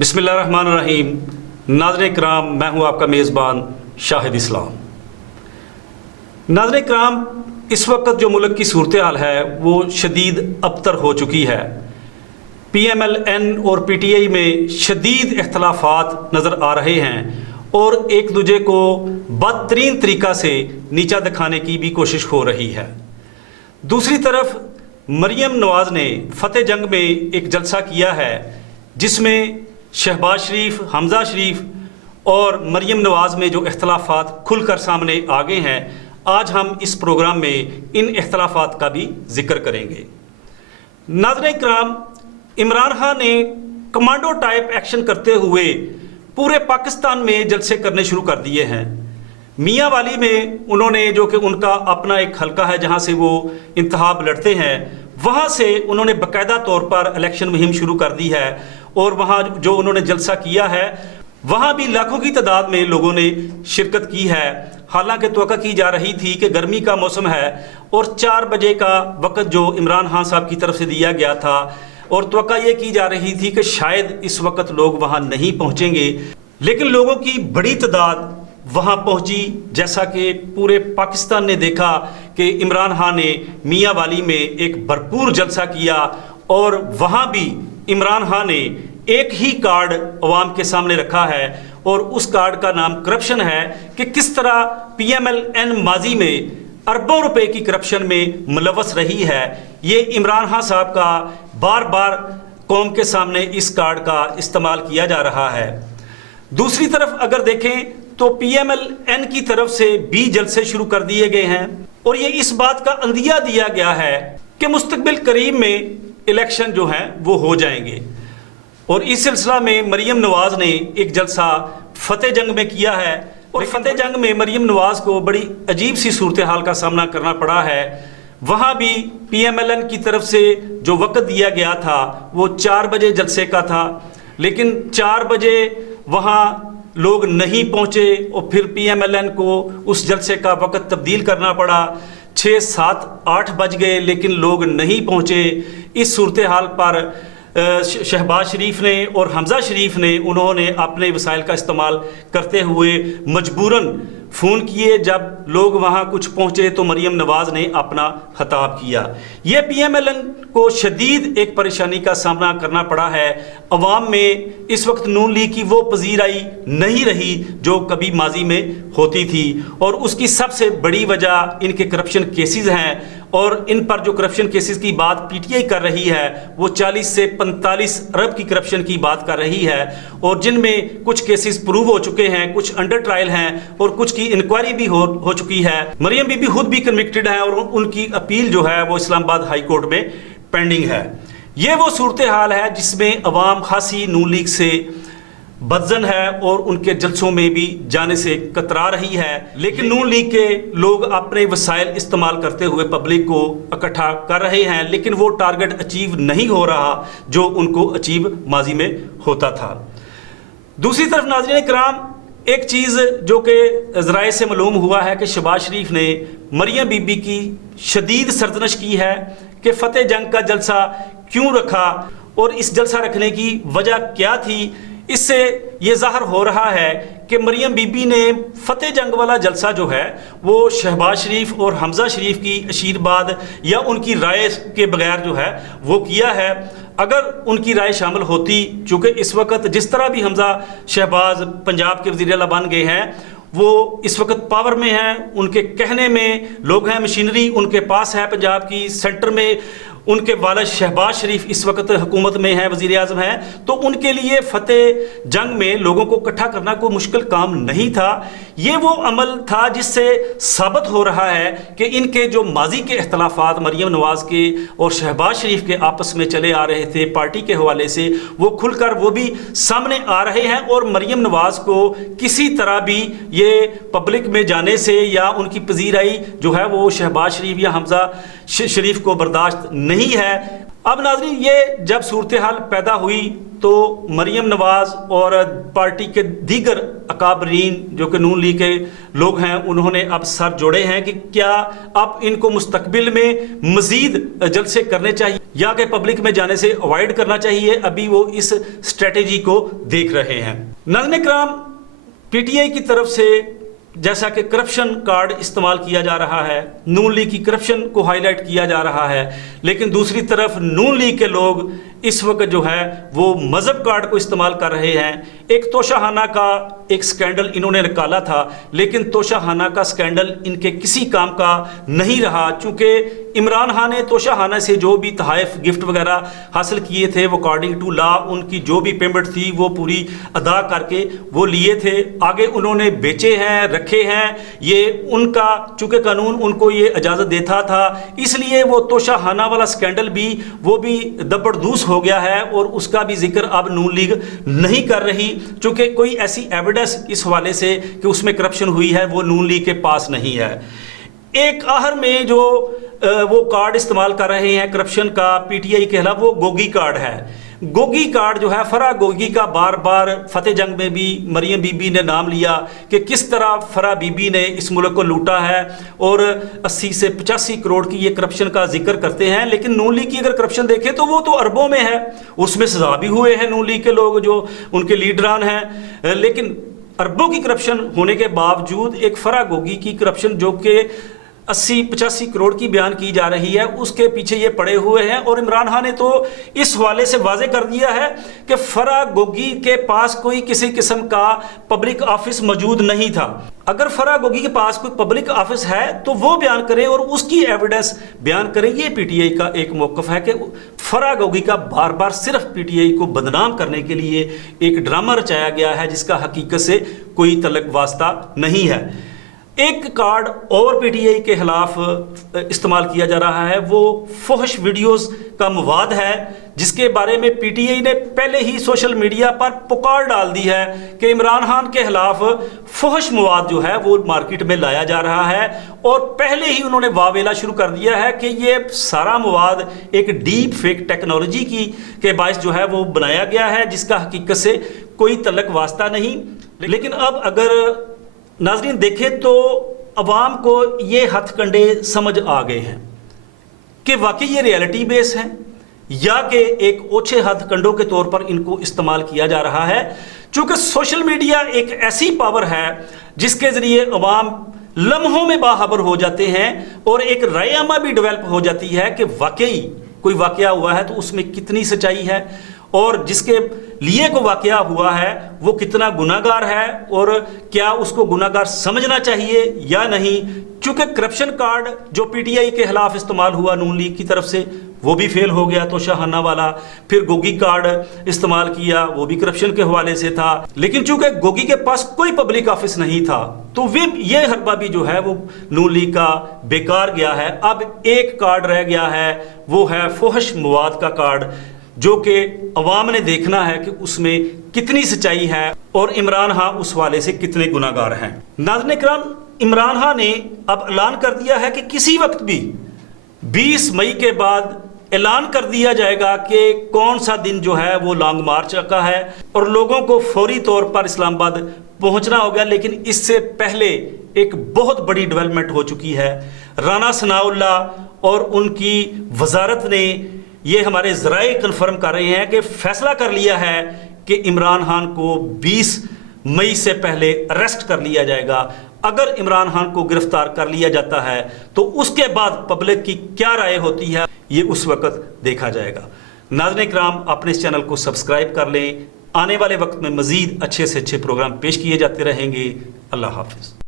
बिस्मिल्लाहिर्रहमानिर्रहीम। नाज़रीन इकराम, मैं हूं आपका मेज़बान शाहिद इस्लाम। नाज़रीन इकराम, इस वक्त जो मुल्क की सूरत हाल है वो शदीद अबतर हो चुकी है। PMLN और PTI में शदीद इख्तलाफात नज़र आ रहे हैं और एक दूजे को बदतरीन तरीक़ा से नीचा दिखाने की भी कोशिश हो रही है। दूसरी तरफ मरियम नवाज़ ने फ़तेह जंग में एक जलसा किया है जिसमें शहबाज शरीफ, हमज़ा शरीफ और मरियम नवाज़ में जो इख्तलाफात खुलकर सामने आ गए हैं, आज हम इस प्रोग्राम में इन इख्तलाफात का भी जिक्र करेंगे। नाज़रीन इकराम, इमरान खान ने कमांडो टाइप एक्शन करते हुए पूरे पाकिस्तान में जलसे करने शुरू कर दिए हैं। मियाँ वाली में उन्होंने, जो कि उनका अपना एक हलका है जहाँ से वो इंतखाब लड़ते हैं, वहाँ से उन्होंने बाकायदा तौर पर इलेक्शन मुहिम शुरू कर दी है और वहाँ जो उन्होंने जलसा किया है वहाँ भी लाखों की तादाद में लोगों ने शिरकत की है। हालांकि तवक्को की जा रही थी कि गर्मी का मौसम है और 4 बजे का वक्त जो इमरान खान साहब की तरफ से दिया गया था और तवक्को ये की जा रही थी कि शायद इस वक्त लोग वहाँ नहीं पहुँचेंगे, लेकिन लोगों की बड़ी तादाद वहाँ पहुँची। जैसा कि पूरे पाकिस्तान ने देखा कि इमरान खान ने मियाँ वाली में एक भरपूर जलसा किया और वहाँ भी इमरान खान ने एक ही कार्ड अवाम के सामने रखा है और उस कार्ड का नाम करप्शन है कि किस तरह PMLN माजी में अरबों रुपए की करप्शन में मुलव्वस रही है। ये इमरान खान साहब का बार बार कौम के सामने इस कार्ड का इस्तेमाल किया जा रहा है। दूसरी तरफ अगर देखें तो PMLN की तरफ से भी जलसे शुरू कर दिए गए हैं और ये इस बात का अंदिया दिया गया है कि मुस्तकबिल करीब में इलेक्शन जो हैं वो हो जाएंगे। और इस सिलसिला में मरियम नवाज़ ने एक जलसा फ़तेह जंग में किया है और फ़तेह जंग में मरियम नवाज़ को बड़ी अजीब सी सूरत हाल का सामना करना पड़ा है। वहाँ भी PMLN की तरफ से जो वक्त दिया गया था वो 4 बजे जलसे का था, लेकिन 4 बजे वहाँ लोग नहीं पहुँचे और फिर PMLN को उस जलसे का वक्त तब्दील करना पड़ा। 6, 7, 8 बज गए लेकिन लोग नहीं पहुँचे। इस सूरत हाल पर शहबाज शरीफ ने और हमज़ा शरीफ ने उन्होंने अपने वसाइल का इस्तेमाल करते हुए मजबूरन फ़ोन किए। जब लोग वहाँ कुछ पहुँचे तो मरियम नवाज़ ने अपना खिताब किया। ये PMLN को शदीद एक परेशानी का सामना करना पड़ा है। अवाम में इस वक्त नून लीग की वो पजीराई नहीं रही जो कभी माजी में होती थी और उसकी सबसे बड़ी वजह इनके करप्शन केसेस हैं और इन पर जो करप्शन केसेस की बात PTI कर रही है वो 40 से 45 अरब की करप्शन की बात कर रही है और जिनमें कुछ केसेस प्रूव हो चुके हैं, कुछ अंडर ट्रायल हैं और कुछ की इंक्वायरी भी हो चुकी है। मरियम बीबी खुद भी कन्विक्टेड है और उनकी अपील जो है वो इस्लामाबाद हाई कोर्ट में पेंडिंग है। ये वो सूरत हाल है जिसमें अवाम खासी नून लीग से बदजन है और उनके जलसों में भी जाने से कतरा रही है, लेकिन नून लीग के लोग अपने वसाइल इस्तेमाल करते हुए पब्लिक को इकट्ठा कर रहे हैं, लेकिन वो टारगेट अचीव नहीं हो रहा जो उनको अचीव माजी में होता था। दूसरी तरफ नाज़रीन इकराम, एक चीज़ जो कि ज़राए से मालूम हुआ है कि शहबाज शरीफ ने मरियम बीबी की शदीद सरजनश की है कि फ़तेह जंग का जलसा क्यों रखा और इस जलसा रखने की वजह क्या थी। इससे ये ज़ाहिर हो रहा है कि मरियम बीबी ने फ़तेह जंग वाला जलसा जो है वो शहबाज शरीफ और हमज़ा शरीफ की आशीर्वाद या उनकी राय के बगैर जो है वो किया है। अगर उनकी राय शामिल होती, चूँकि इस वक्त जिस तरह भी हमज़ा शहबाज पंजाब के वज़ीर आला बन गए हैं, वो इस वक्त पावर में हैं, उनके कहने में लोग हैं, मशीनरी उनके पास है पंजाब की, सेंटर में उनके वालिद शहबाज शरीफ इस वक्त हुकूमत में हैं, वज़ीर आज़म हैं, तो उनके लिए फ़तेह जंग में लोगों को इकट्ठा करना कोई मुश्किल काम नहीं था। ये वो अमल था जिससे साबित हो रहा है कि इनके जो माजी के इख्तलाफात मरियम नवाज़ के और शहबाज शरीफ के आपस में चले आ रहे थे पार्टी के हवाले से, वो खुलकर वो भी सामने आ रहे हैं और मरियम नवाज़ को किसी तरह भी ये पब्लिक में जाने से या उनकी पजीराई जो है वो शहबाज शरीफ या हमज़ा शरीफ को बर्दाश्त नहीं है। अब नाज़रीन, ये जब सूरत हाल पैदा हुई تو مریم نواز اور پارٹی کے دیگر اکابرین جو کہ نون لیگ کے لوگ ہیں انہوں نے اب سر جوڑے ہیں کہ کیا اب ان کو مستقبل میں مزید جلسے کرنے چاہیے یا کہ پبلک میں جانے سے اوائڈ کرنا چاہیے. ابھی وہ اس اسٹریٹجی کو دیکھ رہے ہیں. ناظرین کرام، پی ٹی آئی کی طرف سے جیسا کہ کرپشن کارڈ استعمال کیا جا رہا ہے، نون لیگ کی کرپشن کو ہائی لائٹ کیا جا رہا ہے، لیکن دوسری طرف نون لیگ کے لوگ اس وقت جو ہے وہ مذہب کارڈ کو استعمال کر رہے ہیں. ایک توشہ کا ایک سکینڈل انہوں نے نکالا تھا، لیکن توشہ کا سکینڈل ان کے کسی کام کا نہیں رہا، چونکہ عمران خان نے توشہ سے جو بھی تحائف گفٹ وغیرہ حاصل کیے تھے وہ اکارڈنگ ٹو لا ان کی جو بھی پیمنٹ تھی وہ پوری ادا کر کے وہ لیے تھے. آگے انہوں نے بیچے ہیں، رکھے ہیں، یہ ان کا چونکہ قانون ان کو یہ اجازت دیتا تھا، اس لیے وہ توشہ والا سکینڈل بھی وہ بھی دبردوس ہو گیا ہے اور اس کا بھی ذکر اب نون لیگ نہیں کر رہی، چونکہ کوئی ایسی ایویڈنس اس حوالے سے کہ اس میں کرپشن ہوئی ہے وہ نون لیگ کے پاس نہیں ہے. ایک آخر میں جو وہ کارڈ استعمال کر رہے ہیں کرپشن کا پی ٹی آئی کے خلاف، وہ گوگی کارڈ ہے. گوگی کارڈ جو ہے، فرح گوگی کا بار بار فتح جنگ میں بھی مریم بی بی نے نام لیا کہ کس طرح فرح بی بی نے اس ملک کو لوٹا ہے، اور 80 سے 85 کروڑ کی یہ کرپشن کا ذکر کرتے ہیں. لیکن نون لیگ کی اگر کرپشن دیکھیں تو وہ تو اربوں میں ہے، اس میں سزا بھی ہوئے ہیں نون لیگ کے لوگ جو ان کے لیڈران ہیں. لیکن اربوں کی کرپشن ہونے کے باوجود ایک فرح گوگی کی کرپشن جو کہ 80-85 کروڑ کی بیان کی جا رہی ہے، اس کے پیچھے یہ پڑے ہوئے ہیں. اور عمران خان نے تو اس حوالے سے واضح کر دیا ہے کہ فرح گوگی کے پاس کوئی کسی قسم کا پبلک آفس موجود نہیں تھا. اگر فرح گوگی کے پاس کوئی پبلک آفس ہے تو وہ بیان کریں اور اس کی ایویڈنس بیان کریں. یہ پی ٹی آئی کا ایک موقف ہے کہ فرح گوگی کا بار بار صرف پی ٹی آئی کو بدنام کرنے کے لیے ایک ڈرامہ رچایا گیا ہے جس کا حقیقت سے کوئی تعلق واسطہ نہیں ہے. ایک کارڈ اور پی ٹی آئی کے خلاف استعمال کیا جا رہا ہے، وہ فحش ویڈیوز کا مواد ہے، جس کے بارے میں پی ٹی آئی نے پہلے ہی سوشل میڈیا پر پکار ڈال دی ہے کہ عمران خان کے خلاف فحش مواد جو ہے وہ مارکیٹ میں لایا جا رہا ہے. اور پہلے ہی انہوں نے واویلا شروع کر دیا ہے کہ یہ سارا مواد ایک ڈیپ فیک ٹیکنالوجی کے باعث جو ہے وہ بنایا گیا ہے، جس کا حقیقت سے کوئی تعلق واسطہ نہیں. لیکن اب اگر ناظرین دیکھیں تو عوام کو یہ ہتھ کنڈے سمجھ آ گئے ہیں کہ واقعی یہ ریئلٹی بیس ہے یا کہ ایک اوچھے ہتھ کنڈوں کے طور پر ان کو استعمال کیا جا رہا ہے. چونکہ سوشل میڈیا ایک ایسی پاور ہے جس کے ذریعے عوام لمحوں میں باخبر ہو جاتے ہیں اور ایک رائے عامہ بھی ڈیولپ ہو جاتی ہے کہ واقعی کوئی واقعہ ہوا ہے تو اس میں کتنی سچائی ہے اور جس کے لیے کو واقعہ ہوا ہے وہ کتنا گناہگار ہے اور کیا اس کو گناہگار سمجھنا چاہیے یا نہیں. چونکہ کرپشن کارڈ جو پی ٹی آئی کے خلاف استعمال ہوا نون لیگ کی طرف سے وہ بھی فیل ہو گیا توشہ والا. پھر گوگی کارڈ استعمال کیا، وہ بھی کرپشن کے حوالے سے تھا. لیکن چونکہ گوگی کے پاس کوئی پبلک آفس نہیں تھا تو یہ حربہ بھی جو ہے وہ نون لیگ کا بیکار گیا ہے. اب ایک کارڈ رہ گیا ہے، وہ ہے فحش مواد کا کارڈ، جو کہ عوام نے دیکھنا ہے کہ اس میں کتنی سچائی ہے اور عمران خان اس حوالے سے کتنے گناہگار ہیں. ناظرین کرام، عمران خان نے اب اعلان کر دیا ہے کہ کسی وقت بھی 20 مئی کے بعد اعلان کر دیا جائے گا کہ کون سا دن جو ہے وہ لانگ مارچ کا ہے اور لوگوں کو فوری طور پر اسلام آباد پہنچنا ہوگا. لیکن اس سے پہلے ایک بہت بڑی ڈیولپمنٹ ہو چکی ہے. رانا ثناء اللہ اور ان کی وزارت نے یہ ہمارے ذرائع کنفرم کر رہے ہیں کہ فیصلہ کر لیا ہے کہ عمران خان کو 20 مئی سے پہلے اریسٹ کر لیا جائے گا. اگر عمران خان کو گرفتار کر لیا جاتا ہے تو اس کے بعد پبلک کی کیا رائے ہوتی ہے یہ اس وقت دیکھا جائے گا. ناظرین کرام، اپنے اس چینل کو سبسکرائب کر لیں. آنے والے وقت میں مزید اچھے سے اچھے پروگرام پیش کیے جاتے رہیں گے. اللہ حافظ.